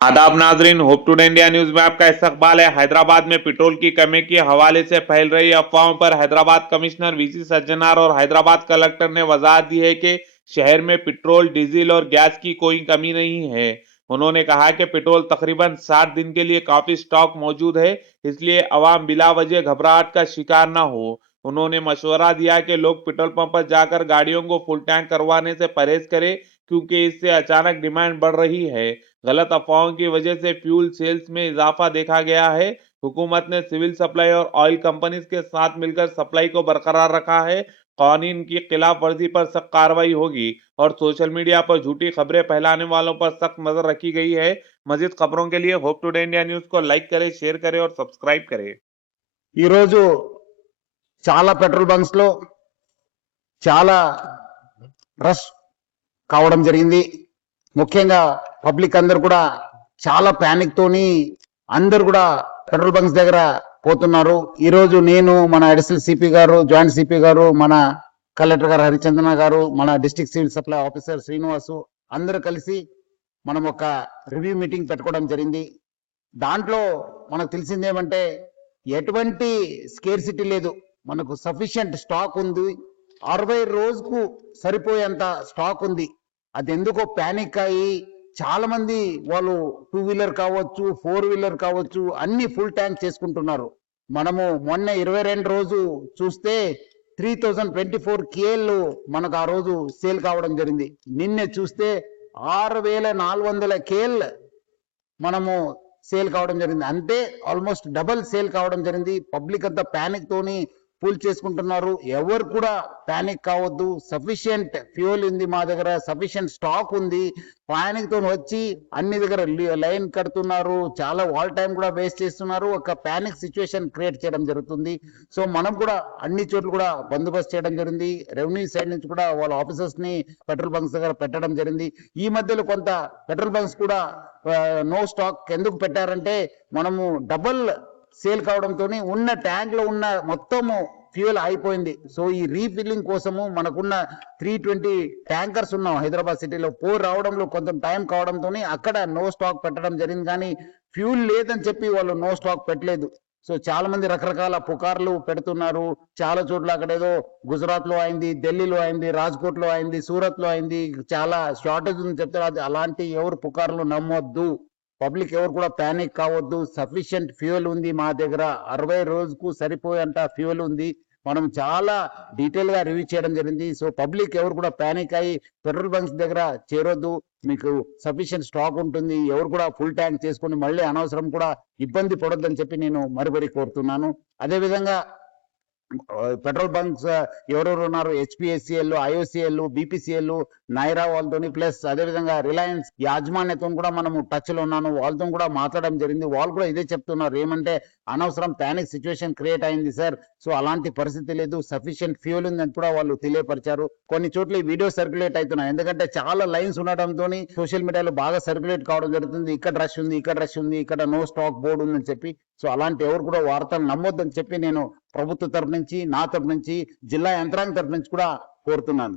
आदाब नाजरीन, hope today India news में आपका इस्तकबाल है। हैदराबाद में पेट्रोल की कमी के हवाले से फैल रही अफवाहों पर हैदराबाद कमिश्नर वीसी सज्जनार और हैदराबाद कलेक्टर ने वजाहत दी है कि शहर में पेट्रोल, डीजल और गैस की कोई कमी नहीं है। उन्होंने कहा कि पेट्रोल तकरीबन 60 दिन के लिए काफी स्टॉक मौजूद है, इसलिए अवाम बिला वजह घबराहट का शिकार न हो। उन्होंने मशवरा दिया कि लोग पेट्रोल पंप पर जाकर गाड़ियों को फुल टैंक करवाने से परहेज करें, क्योंकि इससे अचानक डिमांड बढ़ रही है। गलत अफवाहों की वजह से फ्यूल सेल्स में इजाफा देखा गया है। हुकूमत ने सिविल सप्लाई और ऑयल कंपनीज के साथ मिलकर सप्लाई को बरकरार रखा है। कानून की खिलाफ वर्जी पर सख्त कार्रवाई होगी और सोशल मीडिया पर झूठी खबरें फैलाने वालों पर सख्त नजर रखी गई है। मजीद खबरों के लिए होप टुडे इंडिया न्यूज को लाइक करें, शेयर करें और सब्सक्राइब करें। ఈ రోజు చాలా పెట్రోల్ బంక్స్ లో చాలా రష్ కావడం జరిగింది. ముఖ్యంగా పబ్లిక్ అందరు కూడా చాలా పానిక్ తోని అందరు కూడా పెట్రోల్ బంక్స్ దగ్గర పోతున్నారు. ఈ రోజు నేను, మన additional CP garu, joint CP garu, మన కలెక్టర్ గారు హరిచంద్రన గారు, మన district civil supply officer Srinivasu అందరూ కలిసి మనం ఒక రివ్యూ మీటింగ్ పెట్టుకోవడం జరిగింది. దాంట్లో మనకు తెలిసిందేమంటే ఎటువంటి స్కేర్సిటీ లేదు, మనకు సఫిషియంట్ స్టాక్ ఉంది. 60 రోజుకు సరిపోయేంత స్టాక్ ఉంది. అది ఎందుకో ప్యానిక్ అయ్యి చాలా మంది వాళ్ళు 2 వీలర్ కావచ్చు, 4 వీలర్ కావచ్చు, అన్ని ఫుల్ ట్యాంక్ చేసుకుంటున్నారు. మనము మొన్న 22 రోజు చూస్తే 3024 కేఎల్ మనకు ఆ రోజు సేల్ కావడం జరిగింది. నిన్నే చూస్తే 6400 కేఎల్ మనము సేల్ కావడం జరిగింది. అంటే ఆల్మోస్ట్ డబల్ సేల్ కావడం జరిగింది. పబ్లిక్ అంతా ప్యానిక్ తోని పూల్ చేసుకుంటున్నారు. ఎవరు కూడా ప్యానిక్ కావద్దు. సఫిషియంట్ ఫ్యూయల్ ఉంది మా దగ్గర, సఫిషియంట్ స్టాక్ ఉంది. ప్యానిక్ తో వచ్చి అన్ని దగ్గర లైన్ కడుతున్నారు, చాలా వాల్ టైం కూడా వేస్ట్ చేస్తున్నారు. ఒక ప్యానిక్ సిచ్యువేషన్ క్రియేట్ చేయడం జరుగుతుంది. సో మనం కూడా అన్ని చోట్ల కూడా బందోబస్తు చేయడం జరిగింది. రెవెన్యూ సైడ్ నుంచి కూడా వాళ్ళ ఆఫీసర్స్ ని పెట్రోల్ బంక్స్ దగ్గర పెట్టడం జరిగింది. ఈ మధ్యలో కొంత పెట్రోల్ బంక్స్ కూడా నో స్టాక్ ఎందుకు పెట్టారంటే మనము డబల్ సేల్ కావడంతో ఉన్న ట్యాంక్ లో ఉన్న మొత్తము ఫ్యూయల్ అయిపోయింది. సో ఈ రీఫిల్లింగ్ కోసము మనకున్న 320 ట్యాంకర్స్ ఉన్నాం హైదరాబాద్ సిటీలో. రావడంలో కొంచెం టైం కావడంతో అక్కడ నో స్టాక్ పెట్టడం జరిగింది. కానీ ఫ్యూల్ లేదని చెప్పి వాళ్ళు నో స్టాక్ పెట్టలేదు. సో చాలా మంది రకరకాల పుకార్లు పెడుతున్నారు. చాలా చోట్ల అక్కడ ఏదో గుజరాత్ లో అయింది, ఢిల్లీలో అయింది, రాజ్కోట్ లో అయింది, సూరత్ లో అయింది, చాలా షార్టేజ్ ఉంది చెప్తారు. అది అలాంటి ఎవరు పుకార్లు నమ్మొద్దు. పబ్లిక్ ఎవరు కూడా ప్యానిక్ కావద్దు. సఫిషియంట్ ఫ్యూయల్ ఉంది మా దగ్గర, 60 రోజుకు సరిపోయేంత ఫ్యూయల్ ఉంది. మనం చాలా డీటెయిల్ గా రివ్యూ చేయడం జరిగింది. సో పబ్లిక్ ఎవరు కూడా ప్యానిక్ అయ్యి పెట్రోల్ బంక్స్ దగ్గర చేరొద్దు. మీకు సఫిషియంట్ స్టాక్ ఉంటుంది. ఎవరు కూడా ఫుల్ ట్యాంక్ చేసుకుని మళ్ళీ అనవసరం కూడా ఇబ్బంది పడొద్దని చెప్పి నేను మరీ కోరుతున్నాను. అదేవిధంగా పెట్రోల్ బంక్స్ ఎవరెవరు ఉన్నారు, హెచ్పిఎస్సిఎల్, ఐఓసిఎల్, బీపీసీఎల్, నైరా వాళ్ళతోని, ప్లస్ అదేవిధంగా రిలయన్స్ యాజమాన్యతో కూడా మనము టచ్ లో ఉన్నాను. వాళ్ళతో కూడా మాట్లాడడం జరిగింది. వాళ్ళు కూడా ఇదే చెప్తున్నారు, ఏమంటే అనవసరం ప్యానిక్ సిచ్యువేషన్ క్రియేట్ అయింది సార్. సో అలాంటి పరిస్థితి లేదు, సఫిషియంట్ ఫ్యూయల్ ఉందని కూడా వాళ్ళు తెలియపరిచారు. కొన్ని చోట్ల ఈ వీడియో సర్క్యులేట్ అవుతున్నాయి, ఎందుకంటే చాలా లైన్స్ ఉండడంతో సోషల్ మీడియాలో బాగా సర్క్యులేట్ కావడం జరుగుతుంది. ఇక్కడ రష్ ఉంది, ఇక్కడ రష్ ఉంది, ఇక్కడ నో స్టాక్ బోర్డు ఉందని చెప్పి. సో అలాంటి ఎవరు కూడా వార్తలు నమ్మొద్దని చెప్పి నేను ప్రభుత్వ తరపు నుంచి, నా తరపు నుంచి, జిల్లా యంత్రాంగం తరపు నుంచి కూడా కోరుతున్నాను.